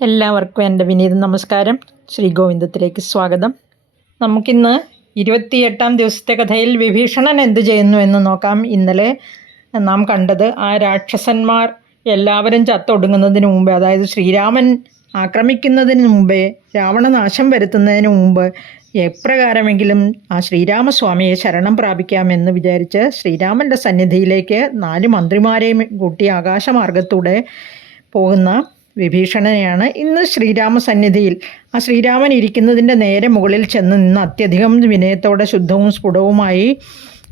എല്ലാവർക്കും എൻ്റെ വിനീത നമസ്കാരം. ശ്രീഗോവിന്ദത്തിലേക്ക് സ്വാഗതം. നമുക്കിന്ന് 28-ാം ദിവസത്തെ കഥയിൽ വിഭീഷണൻ എന്ത് ചെയ്യുന്നു എന്ന് നോക്കാം. ഇന്നലെ നാം കണ്ടത് ആ രാക്ഷസന്മാർ എല്ലാവരും ചത്തൊടുങ്ങുന്നതിന് മുമ്പ്, അതായത് ശ്രീരാമൻ ആക്രമിക്കുന്നതിന് മുമ്പേ, രാവണനാശം വരുത്തുന്നതിന് മുമ്പ് എപ്രകാരമെങ്കിലും ആ ശ്രീരാമസ്വാമിയെ ശരണം പ്രാപിക്കാമെന്ന് വിചാരിച്ച് ശ്രീരാമൻ്റെ സന്നിധിയിലേക്ക് 4 മന്ത്രിമാരെയും കൂട്ടി ആകാശമാർഗത്തൂടെ പോകുന്ന വിഭീഷണനെയാണ് ഇന്ന് ശ്രീരാമസന്നിധിയിൽ ആ ശ്രീരാമൻ ഇരിക്കുന്നതിൻ്റെ നേരെ മുകളിൽ ചെന്ന് നിന്ന് അത്യധികം വിനയത്തോടെ ശുദ്ധവും സ്ഫുടവുമായി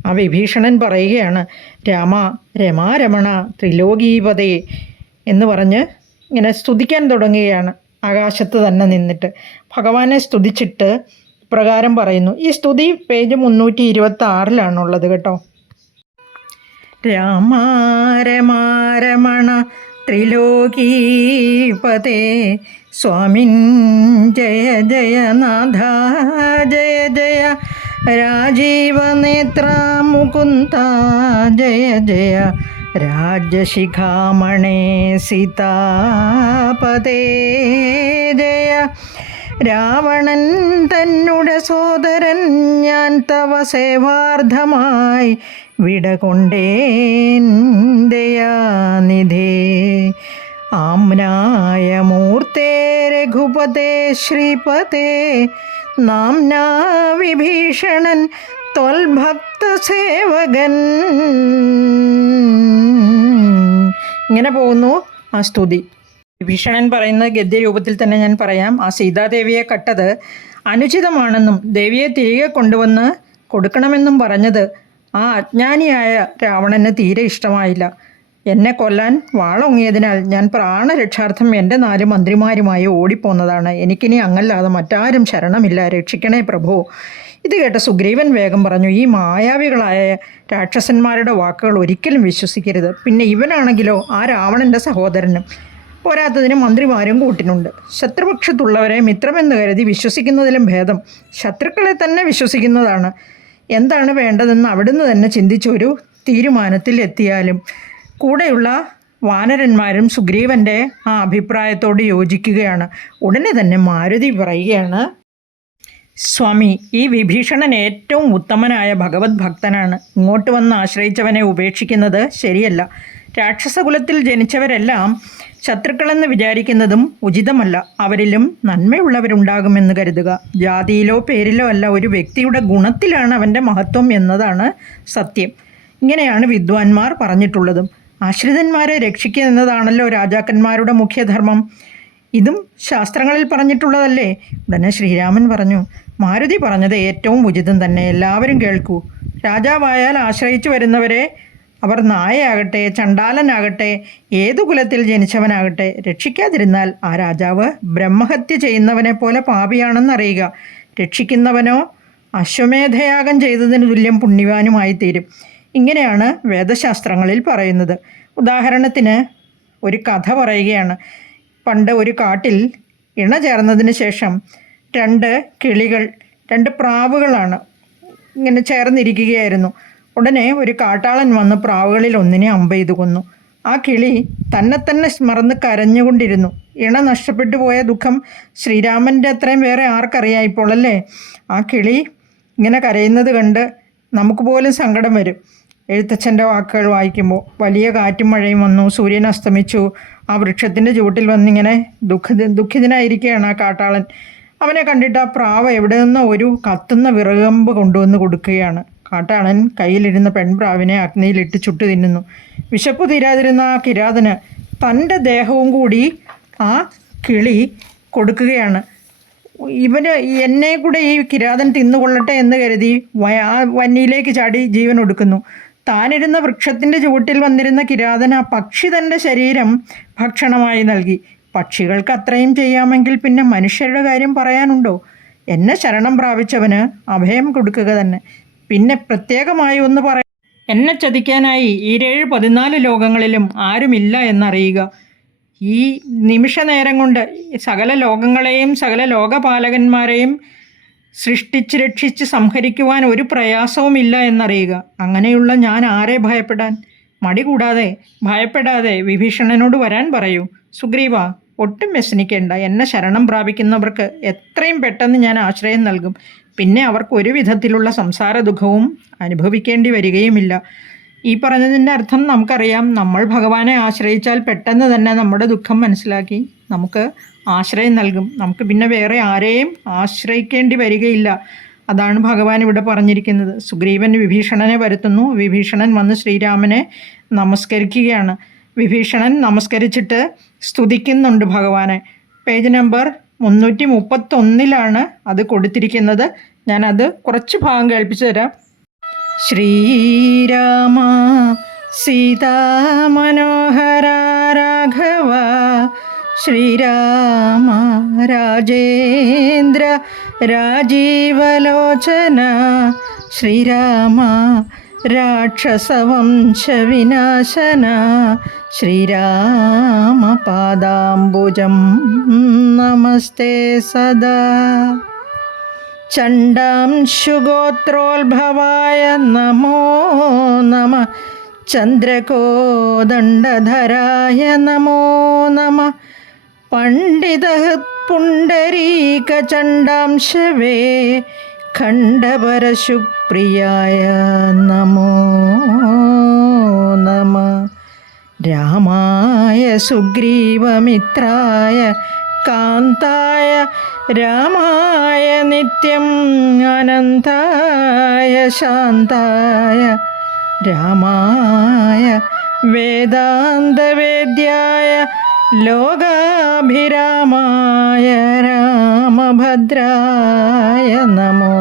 ആ വിഭീഷണൻ പറയുകയാണ്, രാമ രമാരമണ ത്രിലോകീപതേ എന്ന് പറഞ്ഞ് ഇങ്ങനെ സ്തുതിക്കാൻ തുടങ്ങുകയാണ്. ആകാശത്ത് തന്നെ നിന്നിട്ട് ഭഗവാനെ സ്തുതിച്ചിട്ട് പ്രകാരം പറയുന്നു. ഈ സ്തുതി പേജ് 326 കേട്ടോ. രാമ രമാരമണ ത്രിലോകീപതേ സ്വാമിൻ ജയ ജയ നാഥ ജയ ജയ രാജീവനേത്ര മുകുന്ദ ജയ ജയ രാജശിഖാമണേ സീതാപതേ ജയ. രാവണൻ തന്നുടെ സോദരൻ ഞാൻ തവ സേവാർത്ഥമായി വിടകൊണ്ടേൻ ദയാനിധേ. ആംനായ മൂർത്തേ രഘുപതേ ശ്രീപതേ നാംനാ വിഭീഷണൻ ത്വൽഭക്തസേവകൻ. ഇങ്ങനെ പോകുന്നു ആ സ്തുതി. വിഭീഷണൻ പറയുന്ന ഗദ്യരൂപത്തിൽ തന്നെ ഞാൻ പറയാം. ആ സീതാദേവിയെ കട്ടത് അനുചിതമാണെന്നും ദേവിയെ തിരികെ കൊണ്ടുവന്ന് കൊടുക്കണമെന്നും പറഞ്ഞത് ആ അജ്ഞാനിയായ രാവണന് തീരെ ഇഷ്ടമായില്ല. എന്നെ കൊല്ലാൻ വാളൊങ്ങിയതിനാൽ ഞാൻ പ്രാണരക്ഷാർത്ഥം എൻ്റെ 4 മന്ത്രിമാരുമായി ഓടിപ്പോന്നതാണ്. എനിക്കിനി അങ്ങല്ലാതെ മറ്റാരും ശരണമില്ല, രക്ഷിക്കണേ പ്രഭു. ഇത് കേട്ട സുഗ്രീവൻ വേഗം പറഞ്ഞു, ഈ മായാവികളായ രാക്ഷസന്മാരുടെ വാക്കുകൾ ഒരിക്കലും വിശ്വസിക്കരുത്. പിന്നെ ഇവനാണെങ്കിലോ ആ രാവണൻ്റെ സഹോദരനും, പോരാത്തതിന് മന്ത്രിമാരും കൂട്ടിനുണ്ട്. ശത്രുപക്ഷത്തുള്ളവരെ മിത്രമെന്ന് കരുതി വിശ്വസിക്കുന്നതിലും ഭേദം ശത്രുക്കളെ തന്നെ വിശ്വസിക്കുന്നതാണ്. എന്താണ് വേണ്ടതെന്ന് അവിടുന്ന് തന്നെ ചിന്തിച്ചൊരു തീരുമാനത്തിൽ എത്തിയാലും. കൂടെയുള്ള വാനരന്മാരും സുഗ്രീവൻ്റെ ആ അഭിപ്രായത്തോട് യോജിക്കുകയാണ്. ഉടനെ തന്നെ മാരുതി പറയുകയാണ്, സ്വാമി, ഈ വിഭീഷണൻ ഏറ്റവും ഉത്തമനായ ഭഗവത് ഭക്തനാണ്. ഇങ്ങോട്ട് വന്ന് ആശ്രയിച്ചവനെ ഉപേക്ഷിക്കുന്നത് ശരിയല്ല. രാക്ഷസകുലത്തിൽ ജനിച്ചവരെല്ലാം ശത്രുക്കളെന്ന് വിചാരിക്കുന്നതും ഉചിതമല്ല. അവരിലും നന്മയുള്ളവരുണ്ടാകുമെന്ന് കരുതുക. ജാതിയിലോ പേരിലോ അല്ല, ഒരു വ്യക്തിയുടെ ഗുണത്തിലാണ് അവൻ്റെ മഹത്വം എന്നതാണ് സത്യം. ഇങ്ങനെയാണ് വിദ്വാൻമാർ പറഞ്ഞിട്ടുള്ളതും. ആശ്രിതന്മാരെ രക്ഷിക്കുക എന്നതാണല്ലോ രാജാക്കന്മാരുടെ മുഖ്യധർമ്മം. ഇതും ശാസ്ത്രങ്ങളിൽ പറഞ്ഞിട്ടുള്ളതല്ലേ. ഉടനെ ശ്രീരാമൻ പറഞ്ഞു, മാരുതി പറഞ്ഞത് ഏറ്റവും ഉചിതം തന്നെ. എല്ലാവരും കേൾക്കൂ. രാജാവായാൽ ആശ്രയിച്ചു വരുന്നവരെ, അവർ നായയാകട്ടെ ചണ്ടാലനാകട്ടെ ഏതു കുലത്തിൽ ജനിച്ചവനാകട്ടെ, രക്ഷിക്കാതിരുന്നാൽ ആ രാജാവ് ബ്രഹ്മഹത്യ ചെയ്യുന്നവനെ പോലെ പാപിയാണെന്നറിയുക. രക്ഷിക്കുന്നവനോ അശ്വമേധയാഗം ചെയ്തതിന് തുല്യം പുണ്യവാനുമായി തീരും. ഇങ്ങനെയാണ് വേദശാസ്ത്രങ്ങളിൽ പറയുന്നത്. ഉദാഹരണത്തിന് ഒരു കഥ പറയുകയാണ്. പണ്ട് ഒരു കാട്ടിൽ ഇണ ചേർന്നതിന് ശേഷം 2 കിളികൾ, 2 പ്രാവുകളാണ് ഇങ്ങനെ ചേർന്നിരിക്കുകയായിരുന്നു. ഉടനെ ഒരു കാട്ടാളൻ വന്ന് പ്രാവുകളിൽ ഒന്നിനെ അമ്പെയ്തു കൊന്നു. ആ കിളി തന്നെ മറന്ന് കരഞ്ഞുകൊണ്ടിരുന്നു. ഇണ നഷ്ടപ്പെട്ടു പോയ ദുഃഖം ശ്രീരാമൻ്റെ അത്രയും വേറെ ആർക്കറിയാം ഇപ്പോൾ, അല്ലേ? ആ കിളി ഇങ്ങനെ കരയുന്നത് കണ്ട് നമുക്ക് പോലും സങ്കടം വരും. എഴുത്തച്ഛൻ്റെ വാക്കുകൾ വായിക്കുമ്പോൾ. വലിയ കാറ്റും മഴയും വന്നു, സൂര്യൻ അസ്തമിച്ചു. ആ വൃക്ഷത്തിൻ്റെ ചുവട്ടിൽ വന്നിങ്ങനെ ദുഃഖിതനായിരിക്കുകയാണ് ആ കാട്ടാളൻ. അവനെ കണ്ടിട്ട് ആ പ്രാവ് എവിടെ നിന്നോ ഒരു കത്തുന്ന വിറകമ്പ് കൊണ്ടുവന്ന് കൊടുക്കുകയാണ്. കാട്ടാളൻ കയ്യിലിരുന്ന പെൺപ്രാവിനെ അഗ്നിയിലിട്ട് ചുട്ടു തിന്നുന്നു. വിശപ്പ് തീരാതിരുന്ന ആ കിരാതന് തൻ്റെ ദേഹവും കൂടി ആ കിളി കൊടുക്കുകയാണ്. എന്നെ കൂടെ ഈ കിരാതൻ തിന്നുകൊള്ളട്ടെ എന്ന് കരുതി ആ വന്നിയിലേക്ക് ചാടി ജീവൻ ഒടുക്കുന്നു. താനിരുന്ന വൃക്ഷത്തിൻ്റെ ചുവട്ടിൽ വന്നിരുന്ന കിരാതൻ ആ പക്ഷി തൻ്റെ ശരീരം ഭക്ഷണമായി നൽകി. പക്ഷികൾക്ക് അത്രയും ചെയ്യാമെങ്കിൽ പിന്നെ മനുഷ്യരുടെ കാര്യം പറയാനുണ്ടോ? എന്നെ ശരണം പ്രാപിച്ചവന് അഭയം കൊടുക്കുക തന്നെ. പിന്നെ പ്രത്യേകമായി ഒന്ന് പറയാം, എന്നെ ചതിക്കാനായി ഈ 14 ലോകങ്ങളിലും ആരുമില്ല എന്നറിയുക. ഈ നിമിഷ നേരം കൊണ്ട് സകല ലോകങ്ങളെയും സകല ലോകപാലകന്മാരെയും സൃഷ്ടിച്ച് രക്ഷിച്ച് സംഹരിക്കുവാൻ ഒരു പ്രയാസവുമില്ല എന്നറിയുക. അങ്ങനെയുള്ള ഞാൻ ആരെ ഭയപ്പെടാൻ? മടി കൂടാതെ ഭയപ്പെടാതെ വിഭീഷണനോട് വരാൻ പറയൂ. സുഗ്രീവ, ഒട്ടും വ്യസനിക്കേണ്ട. എന്നെ ശരണം പ്രാപിക്കുന്നവർക്ക് എത്രയും പെട്ടെന്ന് ഞാൻ ആശ്രയം നൽകും. പിന്നെ അവർക്ക് ഒരു വിധത്തിലുള്ള സംസാര ദുഃഖവും അനുഭവിക്കേണ്ടി വരികയുമില്ല. ഈ പറഞ്ഞതിൻ്റെ അർത്ഥം നമുക്കറിയാം. നമ്മൾ ഭഗവാനെ ആശ്രയിച്ചാൽ പെട്ടെന്ന് തന്നെ നമ്മുടെ ദുഃഖം മനസ്സിലാക്കി നമുക്ക് ആശ്രയം നൽകും. നമുക്ക് പിന്നെ വേറെ ആരെയും ആശ്രയിക്കേണ്ടി വരികയില്ല. അതാണ് ഭഗവാൻ ഇവിടെ പറഞ്ഞിരിക്കുന്നത്. സുഗ്രീവൻ വിഭീഷണനെ വരുത്തുന്നു. വിഭീഷണൻ വന്ന് ശ്രീരാമനെ നമസ്കരിക്കുകയാണ്. വിഭീഷണൻ നമസ്കരിച്ചിട്ട് സ്തുതിക്കുന്നുണ്ട് ഭഗവാനെ. പേജ് നമ്പർ 331 അത് കൊടുത്തിരിക്കുന്നത്. ഞാനത് കുറച്ച് ഭാഗം കേൾപ്പിച്ചു തരാം. ശ്രീരാമ സീതാമനോഹര രാഘവ ശ്രീരാമ രാജേന്ദ്ര രാജീവലോചന ശ്രീരാമ രാക്ഷസവംശവിനാശന ശ്രീരാമ പാദാംബുജം നമസ്തേ സദാ ചണ്ഡാംശുഗോത്രോത്ഭവായ നമോ നമഃ ചന്ദ്രകോദണ്ഡധരായ നമോ നമഃ പണ്ഡിതപുണ്ടരീകചണ്ഡാംശവേ ഖണ്ഡപരശുപ്രിയായ നമോ നമഃ രാമായ സുഗ്രീവമിത്രായ കാന്തായ രാമായ നിത്യം അനന്തായ ശാന്തായ രാമായ വേദാന്തവേദ്യായ ലോകാഭിരാമായ രാമഭദ്രായ നമോ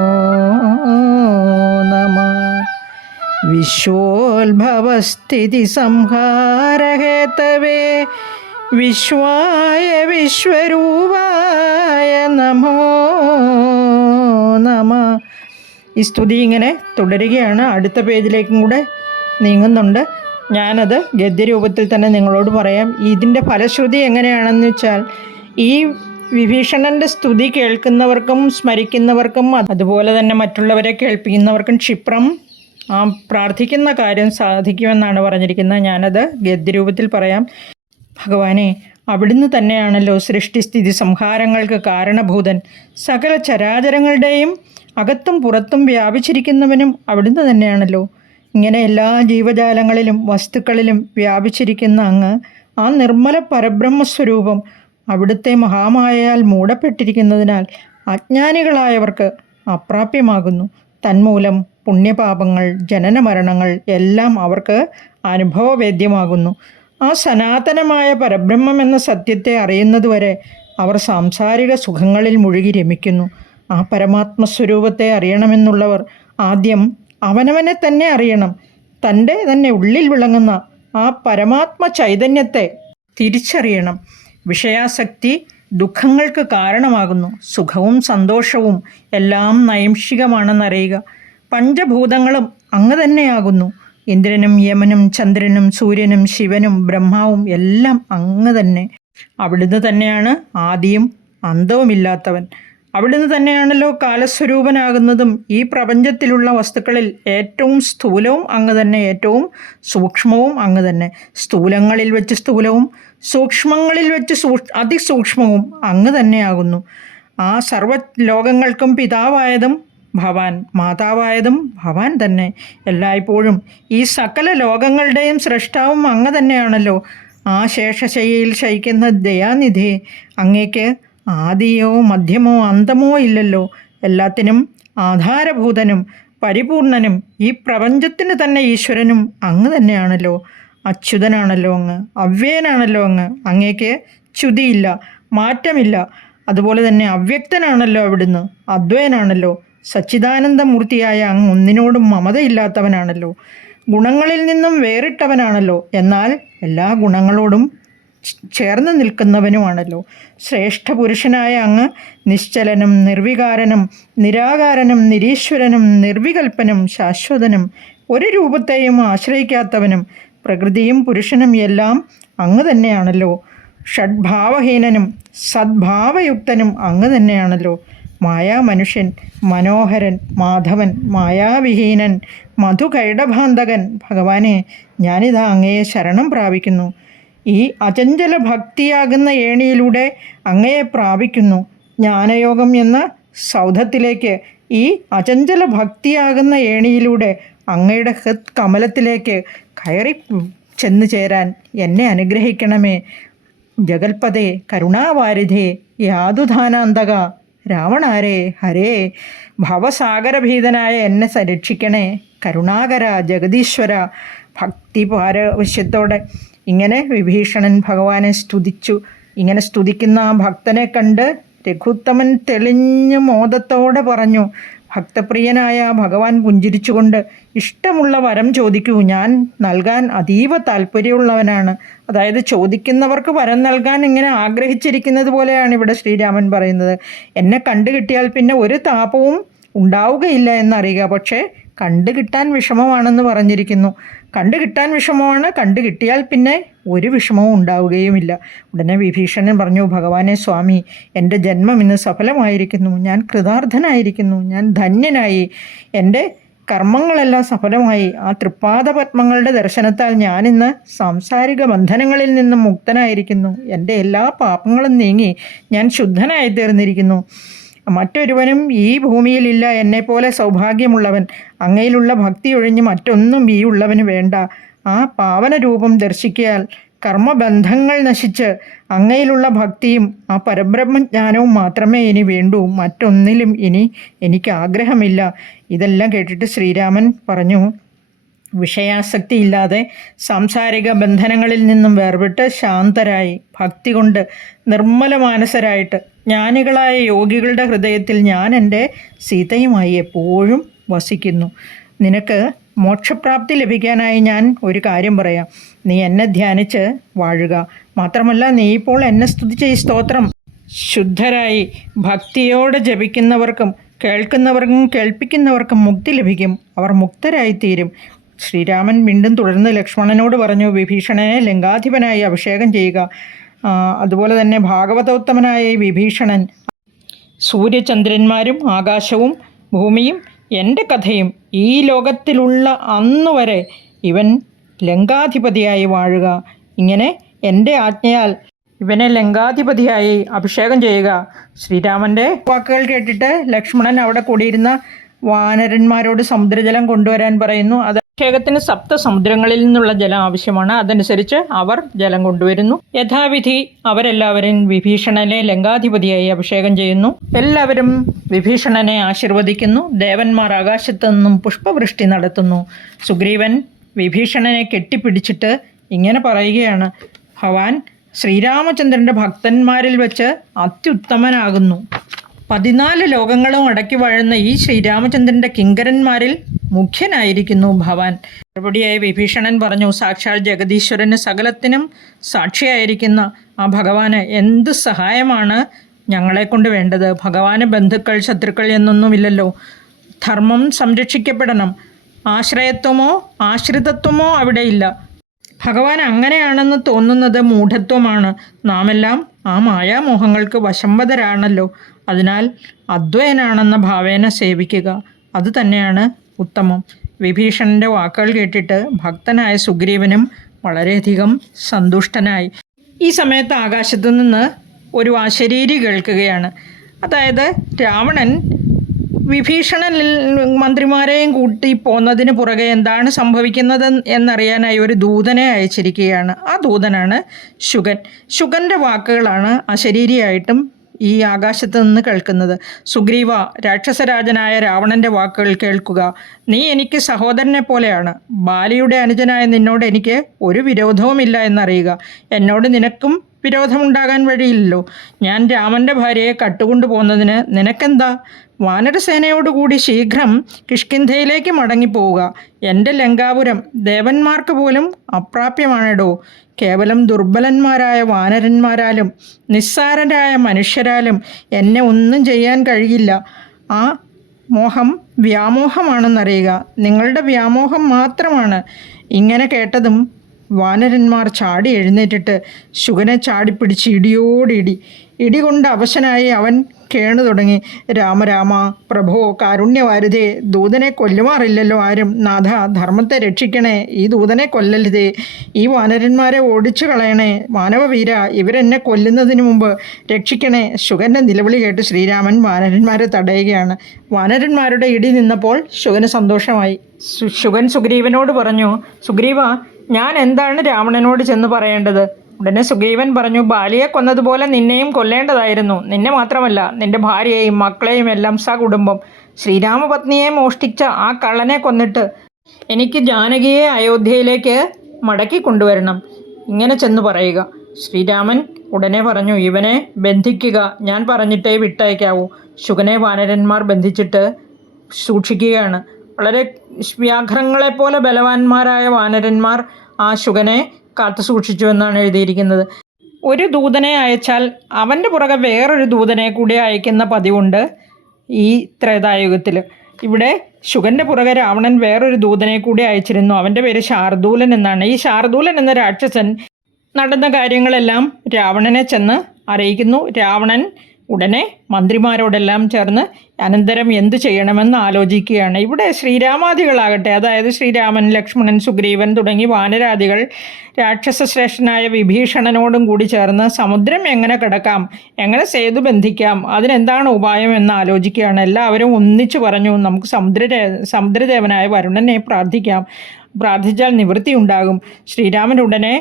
നമഃ വിശ്വോത്ഭവസ്ഥിതി സംഹാരഹേതവേ വിശ്വായ വിശ്വരൂപായ നമോ നമഃ. ഈ സ്തുതി ഇങ്ങനെ തുടരുകയാണ്. അടുത്ത പേജിലേക്കും കൂടെ നീങ്ങുന്നുണ്ട്. ഞാനത് ഗദ്യരൂപത്തിൽ തന്നെ നിങ്ങളോട് പറയാം. ഇതിൻ്റെ ഫലശ്രുതി എങ്ങനെയാണെന്ന് വെച്ചാൽ, ഈ വിഭീഷണൻ്റെ സ്തുതി കേൾക്കുന്നവർക്കും സ്മരിക്കുന്നവർക്കും അതുപോലെ തന്നെ മറ്റുള്ളവരെ കേൾപ്പിക്കുന്നവർക്കും ക്ഷിപ്രം ആ പ്രാർത്ഥിക്കുന്ന കാര്യം സാധിക്കുമെന്നാണ് പറഞ്ഞിരിക്കുന്നത്. ഞാനത് ഗദ്യരൂപത്തിൽ പറയാം. ഭഗവാനെ, അവിടുന്ന് തന്നെയാണല്ലോ സൃഷ്ടിസ്ഥിതി സംഹാരങ്ങൾക്ക് കാരണഭൂതൻ. സകല ചരാചരങ്ങളുടെയും അകത്തും പുറത്തും വ്യാപിച്ചിരിക്കുന്നവനും അവിടുന്ന് തന്നെയാണല്ലോ. ഇങ്ങനെ എല്ലാ ജീവജാലങ്ങളിലും വസ്തുക്കളിലും വ്യാപിച്ചിരിക്കുന്ന അങ്ങ്, ആ നിർമ്മല പരബ്രഹ്മസ്വരൂപം അവിടുത്തെ മഹാമായയാൽ മൂടപ്പെട്ടിരിക്കുന്നതിനാൽ അജ്ഞാനികളായവർക്ക് അപ്രാപ്യമാകുന്നു. തന്മൂലം പുണ്യപാപങ്ങൾ, ജനനമരണങ്ങൾ എല്ലാം അവർക്ക് അനുഭവവേദ്യമാകുന്നു. ആ സനാതനമായ പരബ്രഹ്മം എന്ന സത്യത്തെ അറിയുന്നതുവരെ അവർ സാംസാരിക സുഖങ്ങളിൽ മുഴുകി രമിക്കുന്നു. ആ പരമാത്മസ്വരൂപത്തെ അറിയണമെന്നുള്ളവർ ആദ്യം അവനവനെ തന്നെ അറിയണം. തൻ്റെ തന്നെ ഉള്ളിൽ വിളങ്ങുന്ന ആ പരമാത്മ ചൈതന്യത്തെ തിരിച്ചറിയണം. വിഷയാസക്തി ദുഃഖങ്ങൾക്ക് കാരണമാകുന്നു. സുഖവും സന്തോഷവും എല്ലാം നൈംഷികമാണെന്നറിയുക. പഞ്ചഭൂതങ്ങളും അങ്ങ് തന്നെയാകുന്നു. ഇന്ദ്രനും യമനും ചന്ദ്രനും സൂര്യനും ശിവനും ബ്രഹ്മാവും എല്ലാം അങ്ങ് തന്നെ. അവിടുന്ന് തന്നെയാണ് ആദിയും അന്തവുമില്ലാത്തവൻ. അവിടുന്ന് തന്നെയാണല്ലോ കാലസ്വരൂപനാകുന്നതും. ഈ പ്രപഞ്ചത്തിലുള്ള വസ്തുക്കളിൽ ഏറ്റവും സ്ഥൂലവും അങ്ങ് തന്നെ, ഏറ്റവും സൂക്ഷ്മവും അങ്ങ് തന്നെ. സ്ഥൂലങ്ങളിൽ വെച്ച് സ്ഥൂലവും സൂക്ഷ്മങ്ങളിൽ വെച്ച് അതിസൂക്ഷ്മവും അങ്ങ് തന്നെയാകുന്നു. ആ സർവ്വ ലോകങ്ങൾക്കും പിതാവായതും ഭവാൻ, മാതാവായതും ഭവാൻ തന്നെ. എല്ലായ്പ്പോഴും ഈ സകല ലോകങ്ങളുടെയും സൃഷ്ടാവും അങ്ങ് തന്നെയാണല്ലോ. ആ ശേഷശയ്യയിൽ ശയിക്കുന്ന ദയാനിധി, അങ്ങേക്ക് ആദിയോ മധ്യമോ അന്തമോ ഇല്ലല്ലോ. എല്ലാത്തിനും ആധാരഭൂതനും പരിപൂർണനും ഈ പ്രപഞ്ചത്തിന് തന്നെ ഈശ്വരനും അങ്ങ് തന്നെയാണല്ലോ. അച്യുതനാണല്ലോ അങ്ങ്, അവ്യയനാണല്ലോ അങ്ങ്. അങ്ങേക്ക് ച്യുതിയില്ല, മാറ്റമില്ല. അതുപോലെ തന്നെ അവ്യക്തനാണല്ലോ അവിടുന്ന്, അദ്വയനാണല്ലോ. സച്ചിദാനന്ദമൂർത്തിയായ അങ്ങ് ഒന്നിനോടും മമതയില്ലാത്തവനാണല്ലോ. ഗുണങ്ങളിൽ നിന്നും വേറിട്ടവനാണല്ലോ. എന്നാൽ എല്ലാ ഗുണങ്ങളോടും ചേർന്ന് നിൽക്കുന്നവനുമാണല്ലോ. ശ്രേഷ്ഠ പുരുഷനായ അങ്ങ് നിശ്ചലനും നിർവികാരനും നിരാകാരനും നിരീശ്വരനും നിർവികൽപ്പനും ശാശ്വതനും ഒരു രൂപത്തെയും ആശ്രയിക്കാത്തവനും പ്രകൃതിയും പുരുഷനും എല്ലാം അങ്ങ് തന്നെയാണല്ലോ. ഷഡ്ഭാവഹീനനും സദ്ഭാവയുക്തനും അങ്ങ് തന്നെയാണല്ലോ. മായാമനുഷ്യൻ, മനോഹരൻ, മാധവൻ, മായാവിഹീനൻ, മധുകൈടഭാന്തകൻ. ഭഗവാനെ, ഞാനിതാ അങ്ങയെ ശരണം പ്രാപിക്കുന്നു. ഈ അചഞ്ചല ഭക്തിയാകുന്ന ഏണിയിലൂടെ അങ്ങയെ പ്രാപിക്കുന്നു. ജ്ഞാനയോഗം എന്ന സൗധത്തിലേക്ക് ഈ അചഞ്ചല ഭക്തിയാകുന്ന ഏണിയിലൂടെ അങ്ങയുടെ ഹൃത് കമലത്തിലേക്ക് കയറി ചെന്നു ചേരാൻ എന്നെ അനുഗ്രഹിക്കണമേ. ജഗൽപദേ കരുണാവാരിധേ യാതുധാനാന്തക രാവണാരേ ഹരേ. ഭവസാഗരഭീതനായ എന്നെ രക്ഷിക്കണേ കരുണാകര ജഗദീശ്വര. ഭക്തി പാരവശ്യത്തോടെ ഇങ്ങനെ വിഭീഷണൻ ഭഗവാനെ സ്തുതിച്ചു. ഇങ്ങനെ സ്തുതിക്കുന്ന ആ ഭക്തനെ കണ്ട് രഘുത്തമൻ തെളിഞ്ഞു മോദത്തോടെ പറഞ്ഞു, ഭക്തപ്രിയനായ ഭഗവാൻ പുഞ്ചിരിച്ചുകൊണ്ട്, ഇഷ്ടമുള്ള വരം ചോദിക്കൂ, ഞാൻ നൽകാൻ അതീവ താല്പര്യമുള്ളവനാണ്. അതായത് ചോദിക്കുന്നവർക്ക് വരം നൽകാൻ ഇങ്ങനെ ആഗ്രഹിച്ചിരിക്കുന്നത് പോലെയാണ് ഇവിടെ ശ്രീരാമൻ പറയുന്നത്. എന്നെ കണ്ടു കിട്ടിയാൽ പിന്നെ ഒരു താപവും ഉണ്ടാവുകയില്ല എന്നറിയുക. പക്ഷേ കണ്ടു കിട്ടാൻ വിഷമമാണെന്ന് പറഞ്ഞിരിക്കുന്നു. കണ്ടു കിട്ടാൻ വിഷമമാണ്, കണ്ടു കിട്ടിയാൽ പിന്നെ ഒരു വിഷമവും ഉണ്ടാവുകയുമില്ല. ഉടനെ വിഭീഷണൻ പറഞ്ഞു, ഭഗവാനെ സ്വാമി, എൻ്റെ ജന്മം ഇന്ന് സഫലമായിരിക്കുന്നു. ഞാൻ കൃതാർത്ഥനായിരിക്കുന്നു. ഞാൻ ധന്യനായി. എൻ്റെ കർമ്മങ്ങളെല്ലാം സഫലമായി. ആ തൃപ്പാദപത്മങ്ങളുടെ ദർശനത്താൽ ഞാനിന്ന് സാംസാരിക ബന്ധനങ്ങളിൽ നിന്നും മുക്തനായിരിക്കുന്നു. എൻ്റെ എല്ലാ പാപങ്ങളും നീങ്ങി ഞാൻ ശുദ്ധനായി തീർന്നിരിക്കുന്നു. മറ്റൊരുവനും ഈ ഭൂമിയിലില്ല എന്നെപ്പോലെ സൗഭാഗ്യമുള്ളവൻ. അങ്ങയിലുള്ള ഭക്തി ഒഴിഞ്ഞ് മറ്റൊന്നും ഈ ഉള്ളവന് വേണ്ട. ആ പാവന രൂപം ദർശിക്കിയാൽ കർമ്മബന്ധങ്ങൾ നശിച്ച് അങ്ങയിലുള്ള ഭക്തിയും ആ പരബ്രഹ്മജ്ഞാനവും മാത്രമേ ഇനി വേണ്ടൂ. മറ്റൊന്നിലും ഇനി എനിക്ക് ആഗ്രഹമില്ല. ഇതെല്ലാം കേട്ടിട്ട് ശ്രീരാമൻ പറഞ്ഞു, വിഷയാസക്തിയില്ലാതെ സാംസാരിക ബന്ധനങ്ങളിൽ നിന്നും വേർപെട്ട് ശാന്തരായി ഭക്തി കൊണ്ട് നിർമ്മല മാനസരായിട്ട് ജ്ഞാനികളായ യോഗികളുടെ ഹൃദയത്തിൽ ഞാൻ എൻ്റെ സീതയുമായി എപ്പോഴും വസിക്കുന്നു. നിനക്ക് മോക്ഷപ്രാപ്തി ലഭിക്കാനായി ഞാൻ ഒരു കാര്യം പറയാം. നീ എന്നെ ധ്യാനിച്ച് വാഴുക. മാത്രമല്ല, നീ ഇപ്പോൾ എന്നെ സ്തുതിച്ച ഈ സ്തോത്രം ശുദ്ധരായി ഭക്തിയോടെ ജപിക്കുന്നവർക്കും കേൾക്കുന്നവർക്കും കേൾപ്പിക്കുന്നവർക്കും മുക്തി ലഭിക്കും. അവർ മുക്തരായിത്തീരും. ശ്രീരാമൻ വീണ്ടും തുടർന്ന് ലക്ഷ്മണനോട് പറഞ്ഞു, വിഭീഷണനെ ലങ്കാധിപനായി അഭിഷേകം ചെയ്യുക. അതുപോലെ തന്നെ ഭാഗവതോത്തമനായ വിഭീഷണൻ സൂര്യചന്ദ്രന്മാരും ആകാശവും ഭൂമിയും എൻ്റെ കഥയും ഈ ലോകത്തിലുള്ള അന്നുവരെ ഇവൻ ലങ്കാധിപതിയായി വാഴുക. ഇങ്ങനെ എൻ്റെ ആജ്ഞയാൽ ഇവനെ ലങ്കാധിപതിയായി അഭിഷേകം ചെയ്യുക. ശ്രീരാമൻ്റെ വാക്കുകൾ കേട്ടിട്ട് ലക്ഷ്മണൻ അവിടെ കൂടിയിരുന്ന വാനരന്മാരോട് സമുദ്രജലം കൊണ്ടുവരാൻ പറയുന്നു. അത് അഭിഷേകത്തിന് സപ്തസമുദ്രങ്ങളിൽ നിന്നുള്ള ജലം ആവശ്യമാണ്. അതനുസരിച്ച് അവർ ജലം കൊണ്ടുവരുന്നു. യഥാവിധി അവരെല്ലാവരും വിഭീഷണനെ ലങ്കാധിപതിയായി അഭിഷേകം ചെയ്യുന്നു. എല്ലാവരും വിഭീഷണനെ ആശീർവദിക്കുന്നു. ദേവന്മാർ ആകാശത്തു നിന്നും പുഷ്പവൃഷ്ടി നടത്തുന്നു. സുഗ്രീവൻ വിഭീഷണനെ കെട്ടിപ്പിടിച്ചിട്ട് ഇങ്ങനെ പറയുകയാണ്, ഭഗവാൻ ശ്രീരാമചന്ദ്രൻ്റെ ഭക്തന്മാരിൽ വെച്ച് അത്യുത്തമനാകുന്നു. 14 ലോകങ്ങളും അടക്കി വാഴുന്ന ഈ ശ്രീരാമചന്ദ്രൻ്റെ കിങ്കരന്മാരിൽ മുഖ്യനായിരിക്കുന്നു ഭവാൻ. മറുപടിയായി വിഭീഷണൻ പറഞ്ഞു, സാക്ഷാൽ ജഗദീശ്വരന് സകലത്തിനും സാക്ഷിയായിരിക്കുന്ന ആ ഭഗവാന് എന്ത് സഹായമാണ് ഞങ്ങളെക്കൊണ്ട് വേണ്ടത്? ഭഗവാന് ബന്ധുക്കൾ ശത്രുക്കൾ എന്നൊന്നുമില്ലല്ലോ. ധർമ്മം സംരക്ഷിക്കപ്പെടണം. ആശ്രയത്വമോ ആശ്രിതത്വമോ അവിടെയില്ല. ഭഗവാൻ അങ്ങനെയാണെന്ന് തോന്നുന്നത് മൂഢത്വമാണ്. നാമെല്ലാം ആ മായാമോഹങ്ങൾക്ക് വശംവദരാണല്ലോ. അതിനാൽ അദ്വയനാണെന്ന ഭാവേന സേവിക്കുക. അതുതന്നെയാണ് ഉത്തമം. വിഭീഷണൻ്റെ വാക്കുകൾ കേട്ടിട്ട് ഭക്തനായ സുഗ്രീവനും വളരെയധികം സന്തുഷ്ടനായി. ഈ സമയത്ത് ആകാശത്തു നിന്ന് ഒരു അശരീരി കേൾക്കുകയാണ്. അതായത് രാവണൻ വിഭീഷണനിൽ മന്ത്രിമാരെയും കൂട്ടി പോന്നതിന് പുറകെ എന്താണ് സംഭവിക്കുന്നത് എന്നറിയാനായി ഒരു ദൂതനെ അയച്ചിരിക്കുകയാണ്. ആ ദൂതനാണ് ശുകൻ. ശുകൻ്റെ വാക്കുകളാണ് അശരീരിയായിട്ടും ഈ ആകാശത്ത് നിന്ന് കേൾക്കുന്നത്. സുഗ്രീവ, രാക്ഷസരാജനായ രാവണൻ്റെ വാക്കുകൾ കേൾക്കുക. നീ എനിക്ക് സഹോദരനെ പോലെയാണ്. ബാലിയുടെ അനുജനായ നിന്നോട് എനിക്ക് ഒരു വിരോധവുമില്ല എന്നറിയുക. എന്നോട് നിനക്കും വിരോധമുണ്ടാകാൻ വഴിയില്ലല്ലോ. ഞാൻ രാമൻ്റെ ഭാര്യയെ കട്ടുകൊണ്ടു പോകുന്നതിന് നിനക്കെന്താ? വാനരസേനയോടുകൂടി ശീഘ്രം കിഷ്കിന്ധയിലേക്ക് മടങ്ങിപ്പോവുക. എൻ്റെ ലങ്കാപുരം ദേവന്മാർക്ക് പോലും അപ്രാപ്യമാണെടോ. കേവലം ദുർബലന്മാരായ വാനരന്മാരാലും നിസ്സാരരായ മനുഷ്യരാലും എന്നെ ഒന്നും ചെയ്യാൻ കഴിയില്ല. ആ മോഹം വ്യാമോഹമാണെന്നറിയുക. നിങ്ങളുടെ വ്യാമോഹം മാത്രമാണ്. ഇങ്ങനെ കേട്ടതും വാനരന്മാർ ചാടി എഴുന്നേറ്റിട്ട് ശുകനെ ചാടിപ്പിടിച്ച് ഇടിയോടിടി. ഇടികൊണ്ട് അവശനായി അവൻ കേണു തുടങ്ങി. രാമ പ്രഭോ കാരുണ്യവാരുതേ, ദൂതനെ കൊല്ലുമാറില്ലല്ലോ ആരും. നാഥ ധർമ്മത്തെ രക്ഷിക്കണേ, ഈ ദൂതനെ കൊല്ലരുതേ, ഈ വാനരന്മാരെ ഓടിച്ചു കളയണേ. മാനവവീര, ഇവരെന്നെ കൊല്ലുന്നതിന് മുമ്പ് രക്ഷിക്കണേ. ശുകൻ്റെ നിലവിളി കേട്ട് ശ്രീരാമൻ വാനരന്മാരെ തടയുകയാണ്. വാനരന്മാരുടെ ഇടി നിന്നപ്പോൾ ശുകന് സന്തോഷമായി. ശുകൻ സുഗ്രീവനോട് പറഞ്ഞു, സുഗ്രീവ, ഞാൻ എന്താണ് രാവണനോട് ചെന്ന് പറയേണ്ടത്? ഉടനെ സുഗ്രീവൻ പറഞ്ഞു, ബാലിയെ കൊന്നതുപോലെ നിന്നെയും കൊല്ലേണ്ടതായിരുന്നു. നിന്നെ മാത്രമല്ല, നിന്റെ ഭാര്യയെയും മക്കളെയും എല്ലാം സകുടുംബം. ശ്രീരാമപത്നിയെ മോഷ്ടിച്ച ആ കള്ളനെ കൊന്നിട്ട് എനിക്ക് ജാനകിയെ അയോധ്യയിലേക്ക് മടക്കി കൊണ്ടുവരണം. ഇങ്ങനെ ചെന്ന് പറയുക. ശ്രീരാമൻ ഉടനെ പറഞ്ഞു, ഇവനെ ബന്ധിക്കുക, ഞാൻ പറഞ്ഞിട്ടേ വിട്ടയക്കാവൂ. ശുകനെ വാനരന്മാർ ബന്ധിച്ചിട്ട് സൂക്ഷിക്കുകയാണ്. വളരെ വ്യാഘ്രങ്ങളെപ്പോലെ ബലവാന്മാരായ വാനരന്മാർ ആ ശുകനെ കാത്തു സൂക്ഷിച്ചു എന്നാണ് എഴുതിയിരിക്കുന്നത്. ഒരു ദൂതനെ അയച്ചാൽ അവൻ്റെ പുറകെ വേറൊരു ദൂതനെ കൂടി അയക്കുന്ന പതിവുണ്ട് ഈ ത്രേതായുഗത്തിൽ. ഇവിടെ ശുകൻ്റെ പുറകെ രാവണൻ വേറൊരു ദൂതനെ കൂടി അയച്ചിരുന്നു. അവൻ്റെ പേര് ശാർദൂലൻ എന്നാണ്. ഈ ശാർദൂലൻ എന്ന രാക്ഷസൻ നടന്ന കാര്യങ്ങളെല്ലാം രാവണനെ ചെന്ന് അറിയിക്കുന്നു. രാവണൻ ഉടനെ മന്ത്രിമാരോടെല്ലാം ചേർന്ന് അനന്തരം എന്തു ചെയ്യണമെന്ന് ആലോചിക്കുകയാണ്. ഇവിടെ ശ്രീരാമാദികളാകട്ടെ, അതായത് ശ്രീരാമൻ, ലക്ഷ്മണൻ, സുഗ്രീവൻ തുടങ്ങി വാനരാദികൾ രാക്ഷസശ്രേഷ്ഠനായ വിഭീഷണനോടും കൂടി ചേർന്ന് സമുദ്രം എങ്ങനെ കടക്കാം, എങ്ങനെ സേതു ബന്ധിക്കാം, അതിനെന്താണ് ഉപായം എന്ന് ആലോചിക്കുകയാണ്. എല്ലാവരും ഒന്നിച്ചു പറഞ്ഞു, നമുക്ക് സമുദ്രദേവനായ വരുണനെ പ്രാർത്ഥിച്ചാൽ നിവൃത്തി ഉണ്ടാകും. ശ്രീരാമൻ ഉടനെ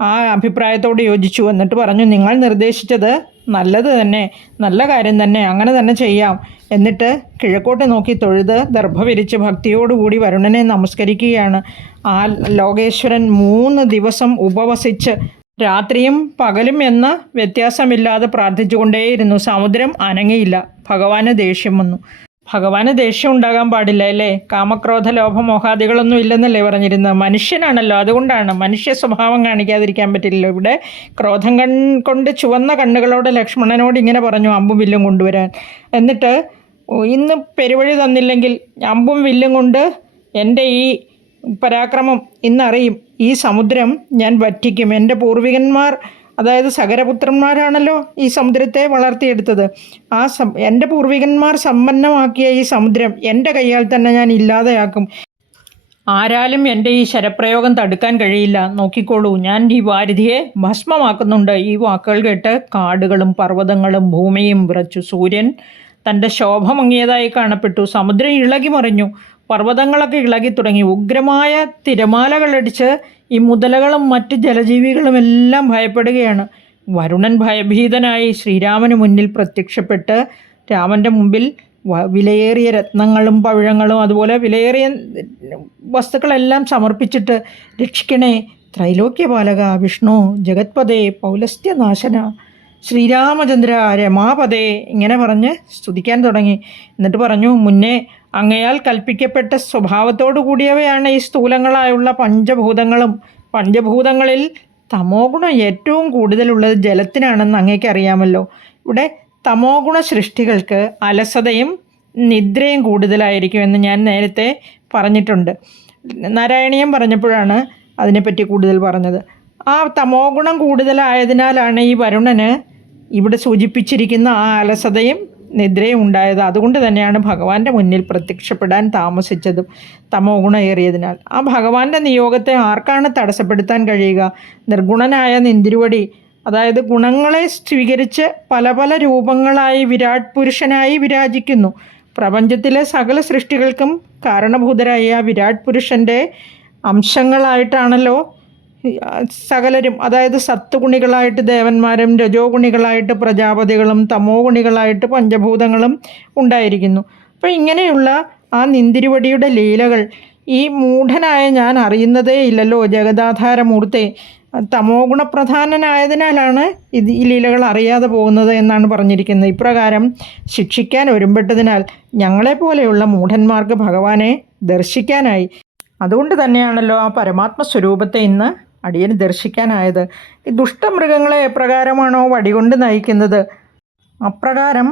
ആ അഭിപ്രായത്തോട് യോജിച്ചു. എന്നിട്ട് പറഞ്ഞു, നിങ്ങൾ നിർദ്ദേശിച്ചത് നല്ലത് തന്നെ, നല്ല കാര്യം തന്നെ, അങ്ങനെ തന്നെ ചെയ്യാം. എന്നിട്ട് കിഴക്കോട്ട് നോക്കി തൊഴുത് ദർഭ വിരിച്ച് ഭക്തിയോടുകൂടി വരുണനെ നമസ്കരിക്കുകയാണ്. ആ ലോകേശ്വരൻ 3 ദിവസം ഉപവസിച്ച് രാത്രിയും പകലും എന്ന വ്യത്യാസമില്ലാതെ പ്രാർത്ഥിച്ചുകൊണ്ടേയിരുന്നു. സമുദ്രം അനങ്ങിയില്ല. ഭഗവാന് ദേഷ്യം വന്നു. ഭഗവാന് ദേഷ്യം ഉണ്ടാകാൻ പാടില്ല അല്ലേ? കാമക്രോധ ലോഭമോഹാദികളൊന്നും ഇല്ലെന്നല്ലേ പറഞ്ഞിരുന്നത്? മനുഷ്യനാണല്ലോ, അതുകൊണ്ടാണ്. മനുഷ്യ സ്വഭാവം കാണിക്കാതിരിക്കാൻ പറ്റില്ലല്ലോ. ഇവിടെ ക്രോധം കൊണ്ട് ചുവന്ന കണ്ണുകളോട് ലക്ഷ്മണനോട് ഇങ്ങനെ പറഞ്ഞു, അമ്പും വില്ലും കൊണ്ടുവരാൻ. എന്നിട്ട് ഇന്ന് പെരുവഴി തന്നില്ലെങ്കിൽ അമ്പും വില്ലും കൊണ്ട് എൻ്റെ ഈ പരാക്രമം ഇന്നറിയും. ഈ സമുദ്രം ഞാൻ വറ്റിക്കും. എൻ്റെ പൂർവികന്മാർ, അതായത് സകരപുത്രന്മാരാണല്ലോ ഈ സമുദ്രത്തെ വളർത്തിയെടുത്തത്. എൻ്റെ പൂർവികന്മാർ സമ്പന്നമാക്കിയ ഈ സമുദ്രം എൻ്റെ കൈയാൽ തന്നെ ഞാൻ ഇല്ലാതെയാക്കും. ആരാലും എൻ്റെ ഈ ശരപ്രയോഗം തടുക്കാൻ കഴിയില്ല. നോക്കിക്കോളൂ, ഞാൻ ഈ വാരിധിയെ ഭസ്മമാക്കുന്നുണ്ട്. ഈ വാക്കുകൾ കേട്ട് കാടുകളും പർവ്വതങ്ങളും ഭൂമിയും വിറച്ചു. സൂര്യൻ തൻ്റെ ശോഭ മങ്ങിയതായി കാണപ്പെട്ടു. സമുദ്രം ഇളകി മറിഞ്ഞു. പർവ്വതങ്ങളൊക്കെ ഇളകി തുടങ്ങി. ഉഗ്രമായ തിരമാലകളടിച്ച് ഈ മുതലകളും മറ്റ് ജലജീവികളുമെല്ലാം ഭയപ്പെടുകയാണ്. വരുണൻ ഭയഭീതനായി ശ്രീരാമന് മുന്നിൽ പ്രത്യക്ഷപ്പെട്ട് രാമൻ്റെ മുമ്പിൽ വിലയേറിയ രത്നങ്ങളും പവിഴങ്ങളും അതുപോലെ വിലയേറിയ വസ്തുക്കളെല്ലാം സമർപ്പിച്ചിട്ട്, രക്ഷിക്കണേ ത്രൈലോക്യപാലക വിഷ്ണു, ജഗത്പദേ പൗലസ്ത്യനാശന, ശ്രീരാമചന്ദ്ര രമാപദേ, ഇങ്ങനെ പറഞ്ഞ് സ്തുതിക്കാൻ തുടങ്ങി. എന്നിട്ട് പറഞ്ഞു, മുന്നേ അങ്ങയാൽ കൽപ്പിക്കപ്പെട്ട സ്വഭാവത്തോടു കൂടിയവയാണ് ഈ സ്ഥൂലങ്ങളായുള്ള പഞ്ചഭൂതങ്ങളും. പഞ്ചഭൂതങ്ങളിൽ തമോ ഗുണം ഏറ്റവും കൂടുതലുള്ളത് ജലത്തിനാണെന്ന് അങ്ങേക്കറിയാമല്ലോ. ഇവിടെ തമോ ഗുണ സൃഷ്ടികൾക്ക് അലസതയും നിദ്രയും കൂടുതലായിരിക്കുമെന്ന് ഞാൻ നേരത്തെ പറഞ്ഞിട്ടുണ്ട്. നാരായണീയം പറഞ്ഞപ്പോഴാണ് അതിനെപ്പറ്റി കൂടുതൽ പറഞ്ഞത്. ആ തമോ ഗുണം കൂടുതലായതിനാലാണ് ഈ വരുണന് ഇവിടെ സൂചിപ്പിച്ചിരിക്കുന്ന ആ അലസതയും നിദ്രയും ഉണ്ടായത്. അതുകൊണ്ട് തന്നെയാണ് ഭഗവാന്റെ മുന്നിൽ പ്രത്യക്ഷപ്പെടാൻ താമസിച്ചതും, തമോ ഗുണമേറിയതിനാൽ. ആ ഭഗവാന്റെ നിയോഗത്തെ ആർക്കാണ് തടസ്സപ്പെടുത്താൻ കഴിയുക? നിർഗുണനായ നിന്തിരുവടി, അതായത് ഗുണങ്ങളെ സ്വീകരിച്ച് പല പല രൂപങ്ങളായി വിരാട് പുരുഷനായി വിരാജിക്കുന്നു. പ്രപഞ്ചത്തിലെ സകല സൃഷ്ടികൾക്കും കാരണഭൂതരായ വിരാട് പുരുഷൻ്റെ അംശങ്ങളായിട്ടാണല്ലോ സകലരും, അതായത് സത്വഗുണികളായിട്ട് ദേവന്മാരും രജോ ഗുണികളായിട്ട് പ്രജാപതികളും തമോ ഗുണികളായിട്ട് പഞ്ചഭൂതങ്ങളും ഉണ്ടായിരിക്കുന്നു. അപ്പോൾ ഇങ്ങനെയുള്ള ആ നിന്തിരുവടിയുടെ ലീലകൾ ഈ മൂഢനായ ഞാൻ അറിയുന്നതേ ഇല്ലല്ലോ ജഗദാധാരമൂർത്തെ. തമോ ഗുണപ്രധാനനായതിനാലാണ് ഈ ലീലകൾ അറിയാതെ പോകുന്നത് എന്നാണ് പറഞ്ഞിരിക്കുന്നത്. ഇപ്രകാരം ശിക്ഷിക്കാൻ ഒരുമ്പെട്ടതിനാൽ ഞങ്ങളെപ്പോലെയുള്ള മൂഢന്മാർക്ക് ഭഗവാനെ ദർശിക്കാനായി. അതുകൊണ്ട് തന്നെയാണല്ലോ ആ പരമാത്മസ്വരൂപത്തെ ഇന്ന് അടിയന് ദർശിക്കാനായത്. ഈ ദുഷ്ടമൃഗങ്ങളെ എപ്രകാരമാണോ വടികൊണ്ട് നയിക്കുന്നത്, അപ്രകാരം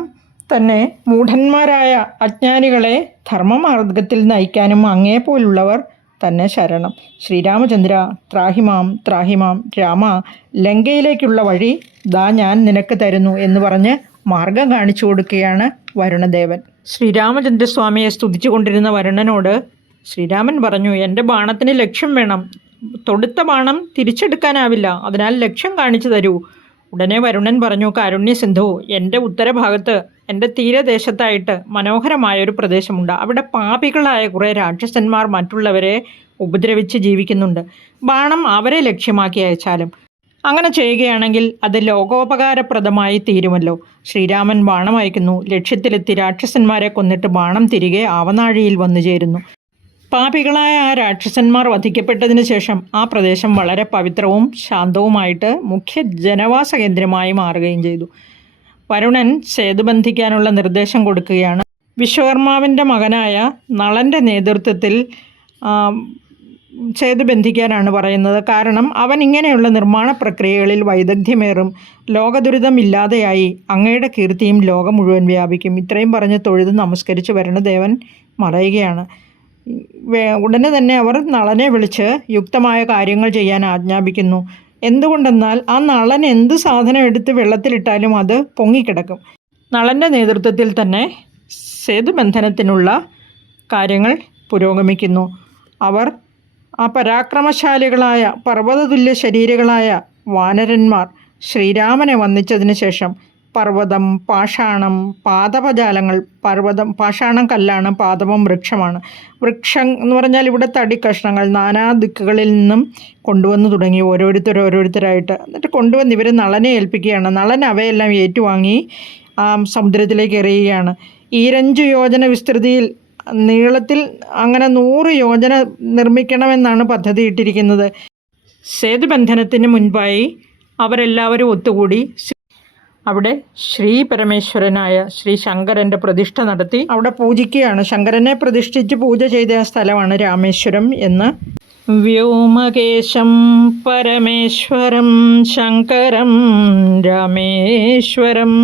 തന്നെ മൂഢന്മാരായ അജ്ഞാനികളെ ധർമ്മമാർഗത്തിൽ നയിക്കാനും അങ്ങേപ്പോലുള്ളവർ തന്നെ ശരണം. ശ്രീരാമചന്ദ്ര, ത്രാഹിമാം ത്രാഹിമാം. രാമ, ലങ്കയിലേക്കുള്ള വഴി ദാ ഞാൻ നിനക്ക് തരുന്നു എന്ന് പറഞ്ഞ് മാർഗം കാണിച്ചു കൊടുക്കുകയാണ് വരുണദേവൻ. ശ്രീരാമചന്ദ്രസ്വാമിയെ സ്തുതിച്ചു കൊണ്ടിരുന്ന വരുണനോട് ശ്രീരാമൻ പറഞ്ഞു, എൻ്റെ ബാണത്തിന് ലക്ഷ്യം വേണം. തൊടുത്ത ബാണം തിരിച്ചെടുക്കാനാവില്ല, അതിനാൽ ലക്ഷ്യം കാണിച്ചു തരൂ. ഉടനെ വരുണൻ പറഞ്ഞു, കാരുണ്യസിന്ധു, എൻ്റെ ഉത്തരഭാഗത്ത് എൻ്റെ തീരദേശത്തായിട്ട് മനോഹരമായൊരു പ്രദേശമുണ്ട്. അവിടെ പാപികളായ കുറേ രാക്ഷസന്മാർ മറ്റുള്ളവരെ ഉപദ്രവിച്ച് ജീവിക്കുന്നുണ്ട്. ബാണം അവരെ ലക്ഷ്യമാക്കി അയച്ചാലും അങ്ങനെ ചെയ്യുകയാണെങ്കിൽ അത് ലോകോപകാരപ്രദമായി തീരുമല്ലോ. ശ്രീരാമൻ ബാണം അയക്കുന്നു. ലക്ഷ്യത്തിലെത്തി രാക്ഷസന്മാരെ കൊന്നിട്ട് ബാണം തിരികെ ആവനാഴിയിൽ വന്നു ചേരുന്നു. പാപികളായ ആ രാക്ഷസന്മാർ വധിക്കപ്പെട്ടതിന് ശേഷം ആ പ്രദേശം വളരെ പവിത്രവും ശാന്തവുമായിട്ട് മുഖ്യ ജനവാസ കേന്ദ്രമായി മാറുകയും ചെയ്തു. വരുണൻ സേതു ബന്ധിക്കാനുള്ള നിർദ്ദേശം കൊടുക്കുകയാണ്. വിശ്വകർമാവിൻ്റെ മകനായ നളൻ്റെ നേതൃത്വത്തിൽ സേതു ബന്ധിക്കാനാണ് പറയുന്നത്. കാരണം അവൻ ഇങ്ങനെയുള്ള നിർമ്മാണ പ്രക്രിയകളിൽ വൈദഗ്ധ്യമേറും. ലോകദുരിതമില്ലാതെയായി അങ്ങയുടെ കീർത്തിയും ലോകം മുഴുവൻ വ്യാപിക്കും. ഇത്രയും പറഞ്ഞ് തൊഴുത് നമസ്കരിച്ച് വരുണദേവൻ മറയുകയാണ്. ഉടനെ തന്നെ അവർ നളനെ വിളിച്ച് യുക്തമായ കാര്യങ്ങൾ ചെയ്യാൻ ആജ്ഞാപിക്കുന്നു. എന്തുകൊണ്ടെന്നാൽ ആ നളൻ എന്ത് സാധനം എടുത്ത് വെള്ളത്തിലിട്ടാലും അത് പൊങ്ങിക്കിടക്കും. നളൻ്റെ നേതൃത്വത്തിൽ തന്നെ സേതുബന്ധനത്തിനുള്ള കാര്യങ്ങൾ പുരോഗമിക്കുന്നു. അവർ ആ പരാക്രമശാലികളായ പർവ്വതതുല്യ ശരീരങ്ങളായ വാനരന്മാർ ശ്രീരാമനെ വന്ദിച്ചതിന് ശേഷം പർവ്വതം, പാഷാണം, പാദപജാലങ്ങൾ. പർവ്വതം, പാഷാണം കല്ലാണ്, പാദപം വൃക്ഷമാണ്. വൃക്ഷം എന്ന് പറഞ്ഞാൽ ഇവിടെ തടി കഷ്ണങ്ങൾ നാനാ ദിക്കുകളിൽ നിന്നും കൊണ്ടുവന്ന് തുടങ്ങി ഓരോരുത്തരായിട്ട്. എന്നിട്ട് കൊണ്ടുവന്ന് ഇവർ നളനെ ഏൽപ്പിക്കുകയാണ്. നളൻ അവയെല്ലാം ഏറ്റുവാങ്ങി സമുദ്രത്തിലേക്ക് എറിയുകയാണ്. 25 യോജന വിസ്തൃതിയിൽ നീളത്തിൽ അങ്ങനെ 100 യോജന നിർമ്മിക്കണമെന്നാണ് പദ്ധതി ഇട്ടിരിക്കുന്നത്. സേതുബന്ധനത്തിന് മുൻപായി അവരെല്ലാവരും ഒത്തുകൂടി അവിടെ ശ്രീ പരമേശ്വരനായ ശ്രീ ശങ്കരൻ്റെ പ്രതിഷ്ഠ നടത്തി അവിടെ പൂജിക്കുകയാണ്. ശങ്കരനെ പ്രതിഷ്ഠിച്ച് പൂജ ചെയ്ത സ്ഥലമാണ് രാമേശ്വരം എന്ന്. വ്യോമകേശം പരമേശ്വരം ശങ്കരം രാമേശ്വരം.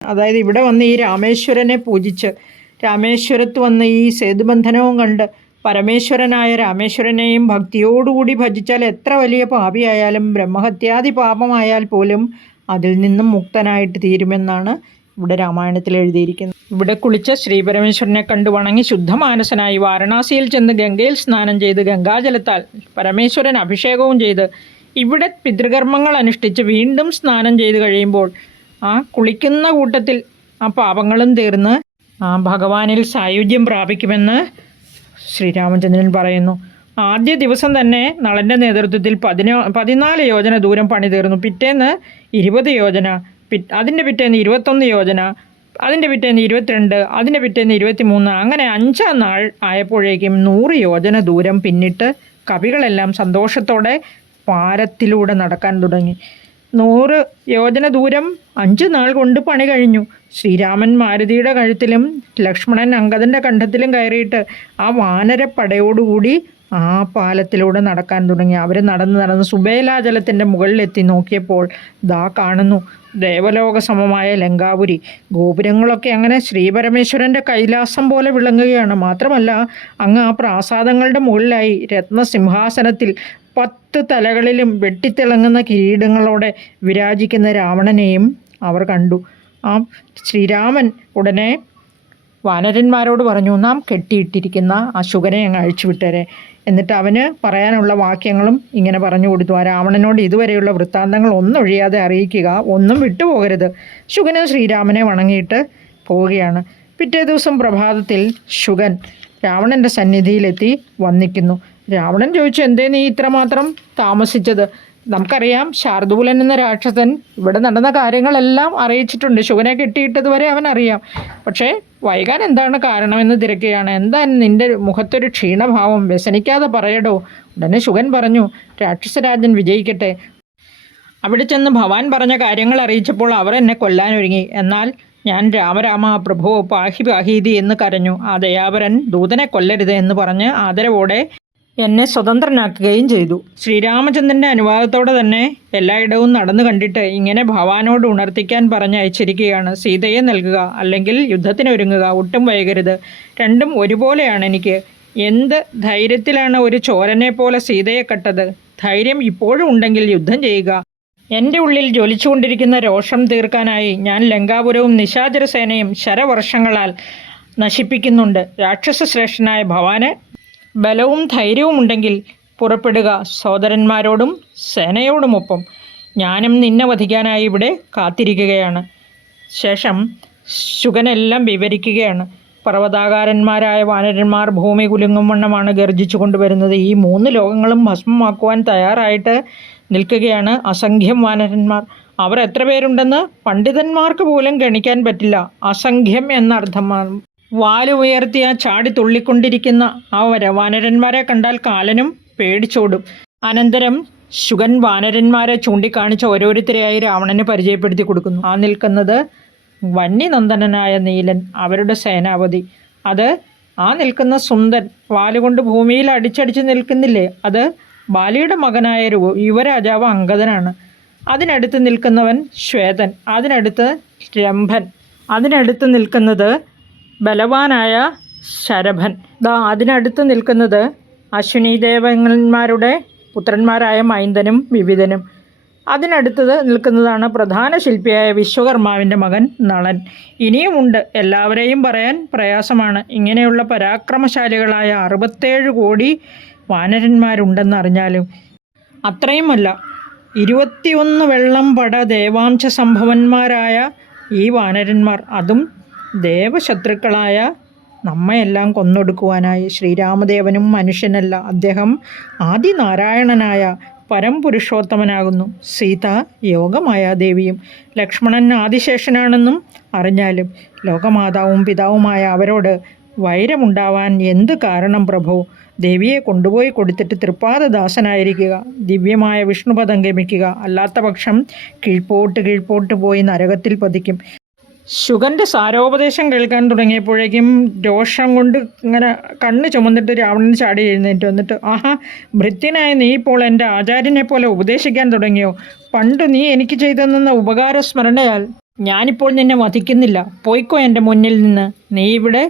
അതായത് ഇവിടെ വന്ന് ഈ രാമേശ്വരനെ പൂജിച്ച് രാമേശ്വരത്ത് വന്ന് ഈ സേതുബന്ധനവും കണ്ട് പരമേശ്വരനായ രാമേശ്വരനെയും ഭക്തിയോടുകൂടി ഭജിച്ചാൽ എത്ര വലിയ പാപിയായാലും ബ്രഹ്മഹത്യാദി പാപമായാൽ പോലും അതിൽ നിന്നും മുക്തനായിട്ട് തീരുമെന്നാണ് ഇവിടെ രാമായണത്തിൽ എഴുതിയിരിക്കുന്നത്. ഇവിടെ കുളിച്ച ശ്രീപരമേശ്വരനെ കണ്ടു വണങ്ങി ശുദ്ധമാനസനായി വാരണാസിയിൽ ചെന്ന് ഗംഗയിൽ സ്നാനം ചെയ്ത് ഗംഗാജലത്താൽ പരമേശ്വരൻ അഭിഷേകവും ചെയ്ത് ഇവിടെ പിതൃകർമ്മങ്ങൾ അനുഷ്ഠിച്ച് വീണ്ടും സ്നാനം ചെയ്ത് കഴിയുമ്പോൾ ആ കുളിക്കുന്ന കൂട്ടത്തിൽ ആ പാപങ്ങളും തീർന്ന് ആ ഭഗവാനിൽ സായുജ്യം പ്രാപിക്കുമെന്ന് ശ്രീരാമചന്ദ്രൻ പറയുന്നു. ആദ്യ ദിവസം തന്നെ നളൻ്റെ നേതൃത്വത്തിൽ 14 യോജന ദൂരം പണി തീർന്നു. പിറ്റേന്ന് 20 യോജന, അതിൻ്റെ പിറ്റേന്ന് 21 യോജന, അതിൻ്റെ പിറ്റേന്ന് 22, അതിൻ്റെ പിറ്റേന്ന് 23. അങ്ങനെ 5-ാം നാൾ ആയപ്പോഴേക്കും 100 യോജന ദൂരം പിന്നിട്ട് കവികളെല്ലാം സന്തോഷത്തോടെ പാരത്തിലൂടെ നടക്കാൻ തുടങ്ങി. 100 യോജന ദൂരം 5 നാൾ കൊണ്ട് പണി കഴിഞ്ഞു. ശ്രീരാമൻ മാരുതിയുടെ കഴുത്തിലും ലക്ഷ്മണൻ അങ്കദൻ്റെ കണ്ഠത്തിലും കയറിയിട്ട് ആ വാനരപ്പടയോടുകൂടി ആ പാലത്തിലൂടെ നടക്കാൻ തുടങ്ങി. അവർ നടന്ന് സുബേലാജലത്തിൻ്റെ മുകളിലെത്തി നോക്കിയപ്പോൾ ദാ കാണുന്നു ദേവലോക സമമായ ലങ്കാപുരി. ഗോപുരങ്ങളൊക്കെ അങ്ങനെ ശ്രീപരമേശ്വരൻ്റെ കൈലാസം പോലെ വിളങ്ങുകയാണ്. മാത്രമല്ല അങ്ങ് ആ പ്രാസാദങ്ങളുടെ മുകളിലായി രത്നസിംഹാസനത്തിൽ 10 തലകളിലും വെട്ടിത്തിളങ്ങുന്ന കിരീടങ്ങളോടെ വിരാജിക്കുന്ന രാവണനെയും അവർ കണ്ടു. ആ ശ്രീരാമൻ ഉടനെ വാനരന്മാരോട് പറഞ്ഞു, നാം കെട്ടിയിട്ടിരിക്കുന്ന ആ ശുകനെ അങ്ങ് അഴിച്ചുവിട്ടേരെ. എന്നിട്ട് അവന് പറയാനുള്ള വാക്യങ്ങളും ഇങ്ങനെ പറഞ്ഞു കൊടുത്തു. ആ രാവണനോട് ഇതുവരെയുള്ള വൃത്താന്തങ്ങൾ ഒന്നൊഴിയാതെ അറിയിക്കുക, ഒന്നും വിട്ടുപോകരുത്. ശുകന് ശ്രീരാമനെ വണങ്ങിയിട്ട് പോവുകയാണ്. പിറ്റേ ദിവസം പ്രഭാതത്തിൽ ശുകൻ രാവണൻ്റെ സന്നിധിയിലെത്തി വന്നിക്കുന്നു. രാവണൻ ചോദിച്ചു, എന്തേ നീ ഇത്രമാത്രം താമസിച്ചത്? നമുക്കറിയാം ശാർദൂലൻ എന്ന രാക്ഷസൻ ഇവിടെ നടന്ന കാര്യങ്ങളെല്ലാം അറിയിച്ചിട്ടുണ്ട്. ശുകനെ കെട്ടിയിട്ടതുവരെ അവൻ അറിയാം. പക്ഷേ വൈകാൻ എന്താണ് കാരണമെന്ന് തിരക്കുകയാണ്. എന്താ നിൻ്റെ മുഖത്തൊരു ക്ഷീണഭാവം? വ്യസനിക്കാതെ പറയടോ. ഉടനെ ശുകൻ പറഞ്ഞു, രാക്ഷസരാജൻ വിജയിക്കട്ടെ. അവിടെ ചെന്ന് ഭവാൻ പറഞ്ഞ കാര്യങ്ങൾ അറിയിച്ചപ്പോൾ അവർ എന്നെ കൊല്ലാനൊരുങ്ങി. എന്നാൽ ഞാൻ രാമരാമ പ്രഭോ പാഹി പാഹീതി എന്ന് കരഞ്ഞു. ആ ദയാപരൻ ദൂതനെ കൊല്ലരുത് എന്ന് പറഞ്ഞ് ആദരവോടെ എന്നെ സ്വതന്ത്രനാക്കുകയും ചെയ്തു. ശ്രീരാമചന്ദ്രൻ്റെ അനുവാദത്തോടെ തന്നെ എല്ലായിടവും നടന്നു കണ്ടിട്ട് ഇങ്ങനെ ഭവാനോട് ഉണർത്തിക്കാൻ പറഞ്ഞ് അയച്ചിരിക്കുകയാണ്. സീതയെ നൽകുക, അല്ലെങ്കിൽ യുദ്ധത്തിനൊരുങ്ങുക, ഒട്ടും വൈകരുത്. രണ്ടും ഒരുപോലെയാണ് എനിക്ക്. എന്ത് ധൈര്യത്തിലാണ് ഒരു ചോരനെ പോലെ സീതയെ കട്ടത്? ധൈര്യം ഇപ്പോഴും ഉണ്ടെങ്കിൽ യുദ്ധം ചെയ്യുക. എൻ്റെ ഉള്ളിൽ ജ്വലിച്ചുകൊണ്ടിരിക്കുന്ന രോഷം തീർക്കാനായി ഞാൻ ലങ്കാപുരവും നിശാചര സേനയും ശരവർഷങ്ങളാൽ നശിപ്പിക്കുന്നുണ്ട്. രാക്ഷസ ശ്രേഷ്ഠനായ ഭവാന് ബലവും ധൈര്യവും ഉണ്ടെങ്കിൽ പുറപ്പെടുക. സോദരന്മാരോടും സേനയോടുമൊപ്പം ഞാനും നിന്നെ വധിക്കാനായി ഇവിടെ കാത്തിരിക്കുകയാണ്. ശേഷം ശുകനെല്ലാം വിവരിക്കുകയാണ്. പർവ്വതാകാരന്മാരായ വാനരന്മാർ ഭൂമി കുലുങ്ങും വണ്ണമാണ് ഗർജിച്ചു കൊണ്ടുവരുന്നത്. ഈ 3 ലോകങ്ങളും ഭസ്മമാക്കുവാൻ തയ്യാറായിട്ട് നിൽക്കുകയാണ് അസംഖ്യം വാനരന്മാർ. അവർ എത്ര പേരുണ്ടെന്ന് പണ്ഡിതന്മാർക്ക് പോലും ഗണിക്കാൻ പറ്റില്ല. അസംഖ്യം എന്നർത്ഥമാണ്. വാലുയർത്തിയ ചാടി തുള്ളിക്കൊണ്ടിരിക്കുന്ന ആ വാനരന്മാരെ കണ്ടാൽ കാലനും പേടിച്ചോടും. അനന്തരം ശുകൻ വാനരന്മാരെ ചൂണ്ടിക്കാണിച്ച് ഓരോരുത്തരെയായി രാവണന് പരിചയപ്പെടുത്തി കൊടുക്കുന്നു. ആ നിൽക്കുന്നത് വന്യനന്ദനനായ നീലൻ, അവരുടെ സേനാപതി. അത് ആ നിൽക്കുന്ന സുന്ദൻ വാലുകൊണ്ട് ഭൂമിയിൽ അടിച്ചടിച്ച് നിൽക്കുന്നില്ലേ, അത് ബാലിയുടെ മകനായ യുവരാജാവ് അംഗദനാണ്. അതിനടുത്ത് നിൽക്കുന്നവൻ ശ്വേതൻ, അതിനടുത്ത് രംഭൻ, അതിനടുത്ത് നിൽക്കുന്നത് ബലവാനായ ശരഭൻ, അതിനടുത്ത് നിൽക്കുന്നത് അശ്വിനി ദേവന്മാരുടെ പുത്രന്മാരായ മൈന്ദനും വിവിധനും. അതിനടുത്തത് നിൽക്കുന്നതാണ് പ്രധാന ശില്പിയായ വിശ്വകർമാവിൻ്റെ മകൻ നളൻ. ഇനിയുമുണ്ട്, എല്ലാവരെയും പറയാൻ പ്രയാസമാണ്. ഇങ്ങനെയുള്ള പരാക്രമശാലികളായ 67 കോടി വാനരന്മാരുണ്ടെന്നറിഞ്ഞാലും അത്രയുമല്ല, 21 വെള്ളം പട ദേവാംശ സംഭവന്മാരായ ഈ വാനരന്മാർ, അതും ദേവശത്രുക്കളായ നമ്മയെല്ലാം കൊന്നൊടുക്കുവാനായി. ശ്രീരാമദേവനും മനുഷ്യനല്ല, അദ്ദേഹം ആദിനാരായണനായ പരംപുരുഷോത്തമനാകുന്നു. സീത യോഗമായ ദേവിയും ലക്ഷ്മണൻ ആദിശേഷനാണെന്നും അറിഞ്ഞാലും ലോകമാതാവും പിതാവുമായ അവരോട് വൈരമുണ്ടാവാൻ എന്ത് കാരണം പ്രഭു? ദേവിയെ കൊണ്ടുപോയി കൊടുത്തിട്ട് തൃപ്പാദദാസനായിരിക്കുക, ദിവ്യമായ വിഷ്ണുപദം ഗമിക്കുക. അല്ലാത്ത പക്ഷം കീഴ്പോട്ട് പോയി നരകത്തിൽ പതിക്കും. ശുകൻ്റെ സാരോപദേശം കേൾക്കാൻ തുടങ്ങിയപ്പോഴേക്കും രോഷം കൊണ്ട് ഇങ്ങനെ കണ്ണ് ചുമന്നിട്ട് രാവണൻ ചാടി എഴുന്നേറ്റ് വന്നിട്ട്, ആഹാ, ഭൃത്യനായ നീ ഇപ്പോൾ എൻ്റെ ആചാര്യനെ പോലെ ഉപദേശിക്കാൻ തുടങ്ങിയോ? പണ്ട് നീ എനിക്ക് ചെയ്തെന്ന ഉപകാര സ്മരണയാൽ ഞാനിപ്പോൾ നിന്നെ വധിക്കുന്നില്ല. പോയിക്കോ എൻ്റെ മുന്നിൽ നിന്ന്. നീ ഇവിടെ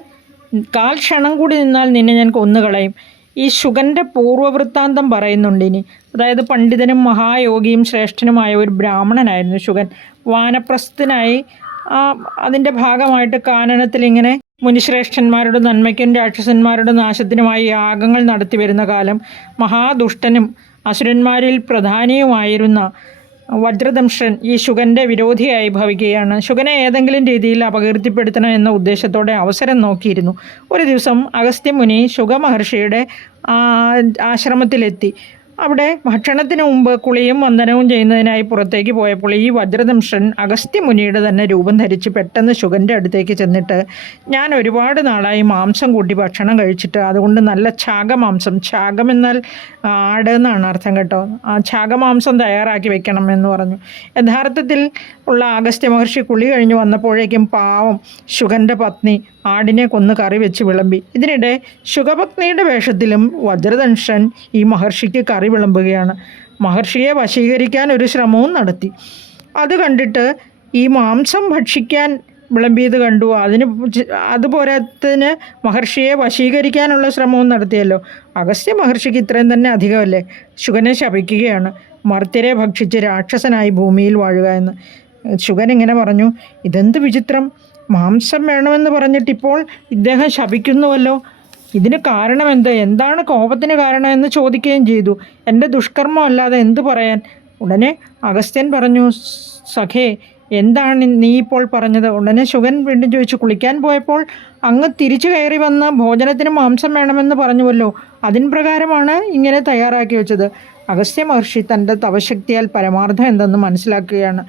കാൽ ക്ഷണം കൂടി നിന്നാൽ നിന്നെ ഞാൻ കൊന്നുകളയും. ഈ ശുകൻ്റെ പൂർവ്വവൃത്താന്തം പറയുന്നുണ്ട് ഇനി. അതായത് പണ്ഡിതനും മഹായോഗിയും ശ്രേഷ്ഠനുമായ ഒരു ബ്രാഹ്മണനായിരുന്നു ശുകൻ. വാനപ്രസ്ഥനായി അതിൻ്റെ ഭാഗമായിട്ട് കാനനത്തിൽ ഇങ്ങനെ മുനിശ്രേഷ്ഠന്മാരുടെ നന്മയ്ക്കും രാക്ഷസന്മാരുടെ നാശത്തിനുമായി യാഗങ്ങൾ നടത്തി വരുന്ന കാലം മഹാദുഷ്ടനും അസുരന്മാരിൽ പ്രധാനിയുമായിരുന്ന വജ്രദംഷൻ ഈ ശുകൻ്റെ വിരോധിയായി ഭവിക്കുകയാണ്. ശുകനെ ഏതെങ്കിലും രീതിയിൽ അപകീർത്തിപ്പെടുത്തണം എന്ന ഉദ്ദേശത്തോടെ അവസരം നോക്കിയിരുന്നു. ഒരു ദിവസം അഗസ്ത്യമുനി ശുകമഹർഷിയുടെ ആശ്രമത്തിലെത്തി. അവിടെ ഭക്ഷണത്തിന് മുമ്പ് കുളിയും വന്ദനവും ചെയ്യുന്നതിനായി പുറത്തേക്ക് പോയപ്പോൾ ഈ വജ്രദംഷൻ അഗസ്ത്യമുനിയുടെ തന്നെ രൂപം ധരിച്ച് പെട്ടെന്ന് ശുകൻ്റെ അടുത്തേക്ക് ചെന്നിട്ട്, ഞാൻ ഒരുപാട് നാളായി മാംസം കൂട്ടി ഭക്ഷണം കഴിച്ചിട്ട്, അതുകൊണ്ട് നല്ല ഛാഗമാംസം, ഛാഗം എന്നാൽ ആട് എന്നാണ് അർത്ഥം കേട്ടോ, ആ ഛാഗമാംസം തയ്യാറാക്കി വെക്കണം എന്ന് പറഞ്ഞു. യഥാർത്ഥത്തിൽ ഉള്ള അഗസ്ത്യ മഹർഷി കുളി കഴിഞ്ഞ് വന്നപ്പോഴേക്കും പാവം ശുകൻ്റെ പത്നി ആടിനെ കൊന്ന് കറി വെച്ച് വിളമ്പി. ഇതിനിടെ ശുകപത്നിയുടെ വേഷത്തിലും വജ്രദംഷൻ ഈ മഹർഷിക്ക് കറി വിളമ്പുകയാണ്. മഹർഷിയെ വശീകരിക്കാൻ ഒരു ശ്രമവും നടത്തി. അത് കണ്ടിട്ട് ഈ മാംസം ഭക്ഷിക്കാൻ വിളമ്പിയത് കണ്ടു. അതുപോലത്തിന് മഹർഷിയെ വശീകരിക്കാനുള്ള ശ്രമവും നടത്തിയല്ലോ. അഗസ്ത്യ മഹർഷിക്ക് ഇത്രയും തന്നെ അധികമല്ലേ? ശുകനെ ശപിക്കുകയാണ്, മർത്യരെ ഭക്ഷിച്ച് രാക്ഷസനായി ഭൂമിയിൽ വാഴുക എന്ന്. ശുകൻ ഇങ്ങനെ പറഞ്ഞു, ഇതെന്ത് വിചിത്രം, മാംസം വേണമെന്ന് പറഞ്ഞിട്ടിപ്പോൾ ഇദ്ദേഹം ശപിക്കുന്നുവല്ലോ. ഇതിന് കാരണമെന്ത്? എന്താണ് കോപത്തിന് കാരണമെന്ന് ചോദിക്കുകയും ചെയ്തു. എൻ്റെ ദുഷ്കർമ്മം അല്ലാതെ എന്തു പറയാൻ? ഉടനെ അഗസ്ത്യൻ പറഞ്ഞു, സഖേ, എന്താണ് നീ ഇപ്പോൾ പറഞ്ഞത്? ഉടനെ ശുകൻ വീണ്ടും ചോദിച്ചു, കുളിക്കാൻ പോയപ്പോൾ അങ്ങ് തിരിച്ചു കയറി വന്ന് ഭോജനത്തിന് മാംസം വേണമെന്ന് പറഞ്ഞുവല്ലോ, അതിൻ പ്രകാരമാണ് ഇങ്ങനെ തയ്യാറാക്കി വെച്ചത്. അഗസ്ത്യ മഹർഷി തൻ്റെ തപശക്തിയാൽ പരമാർത്ഥം എന്തെന്ന് മനസ്സിലാക്കുകയാണ്.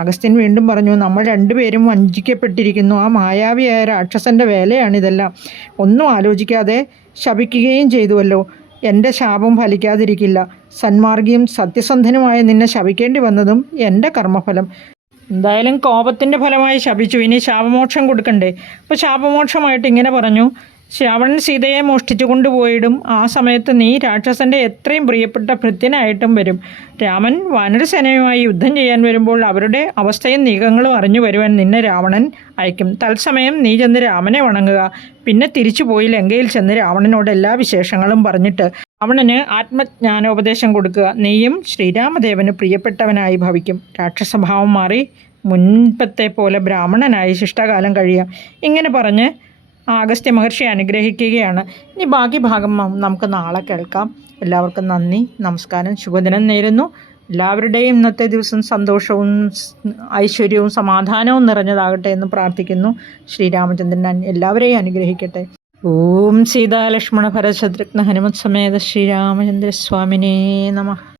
അഗസ്ത്യൻ വീണ്ടും പറഞ്ഞു, നമ്മൾ രണ്ടുപേരും വഞ്ചിക്കപ്പെട്ടിരിക്കുന്നു. ആ മായാവിയായ രാക്ഷസൻ്റെ വേലയാണിതെല്ലാം. ഒന്നും ആലോചിക്കാതെ ശപിക്കുകയും ചെയ്തുവല്ലോ. എൻ്റെ ശാപം ഫലിക്കാതിരിക്കില്ല. സന്മാർഗിയും സത്യസന്ധനുമായ നിന്നെ ശപിക്കേണ്ടി വന്നതും എൻ്റെ കർമ്മഫലം. എന്തായാലും കോപത്തിൻ്റെ ഫലമായി ശപിച്ചു, ഇനി ശാപമോക്ഷം കൊടുക്കണ്ടേ? അപ്പോൾ ശാപമോക്ഷമായിട്ട് ഇങ്ങനെ പറഞ്ഞു, രാവണൻ സീതയെ മോഷ്ടിച്ചു കൊണ്ടുപോയിടും. ആ സമയത്ത് നീ രാക്ഷസൻ്റെ എത്രയും പ്രിയപ്പെട്ട ഭൃത്യനായിട്ടും വരും. രാമൻ വാനരസേനയുമായി യുദ്ധം ചെയ്യാൻ വരുമ്പോൾ അവരുടെ അവസ്ഥയും നീക്കങ്ങളും അറിഞ്ഞു വരുവാൻ നിന്നെ രാവണൻ അയക്കും. തത്സമയം നീ ചെന്ന് രാമനെ വണങ്ങുക. പിന്നെ തിരിച്ചു പോയി ലങ്കയിൽ ചെന്ന് രാവണനോട് എല്ലാ വിശേഷങ്ങളും പറഞ്ഞിട്ട് രാവണന് ആത്മജ്ഞാനോപദേശം കൊടുക്കുക. നീയും ശ്രീരാമദേവന് പ്രിയപ്പെട്ടവനായി ഭവിക്കും. രാക്ഷസഭാവം മാറി മുൻപത്തെ പോലെ ബ്രാഹ്മണനായി ശിഷ്ടകാലം കഴിയാം. ഇങ്ങനെ പറഞ്ഞ് അഗസ്ത്യ മഹർഷി അനുഗ്രഹിക്കുകയാണ്. ഇനി ബാക്കി ഭാഗം നമുക്ക് നാളെ കേൾക്കാം. എല്ലാവർക്കും നന്ദി, നമസ്കാരം, ശുഭദിനം നേരുന്നു. എല്ലാവരുടെയും ഇന്നത്തെ ദിവസം സന്തോഷവും ഐശ്വര്യവും സമാധാനവും നിറഞ്ഞതാകട്ടെ എന്ന് പ്രാർത്ഥിക്കുന്നു. ശ്രീരാമചന്ദ്രൻ എല്ലാവരെയും അനുഗ്രഹിക്കട്ടെ. ഓം സീതാലക്ഷ്മണ ഭരതശത്രുഘ്ന ഹനുമത് സമേത ശ്രീരാമചന്ദ്രസ്വാമിനേ നമഃ.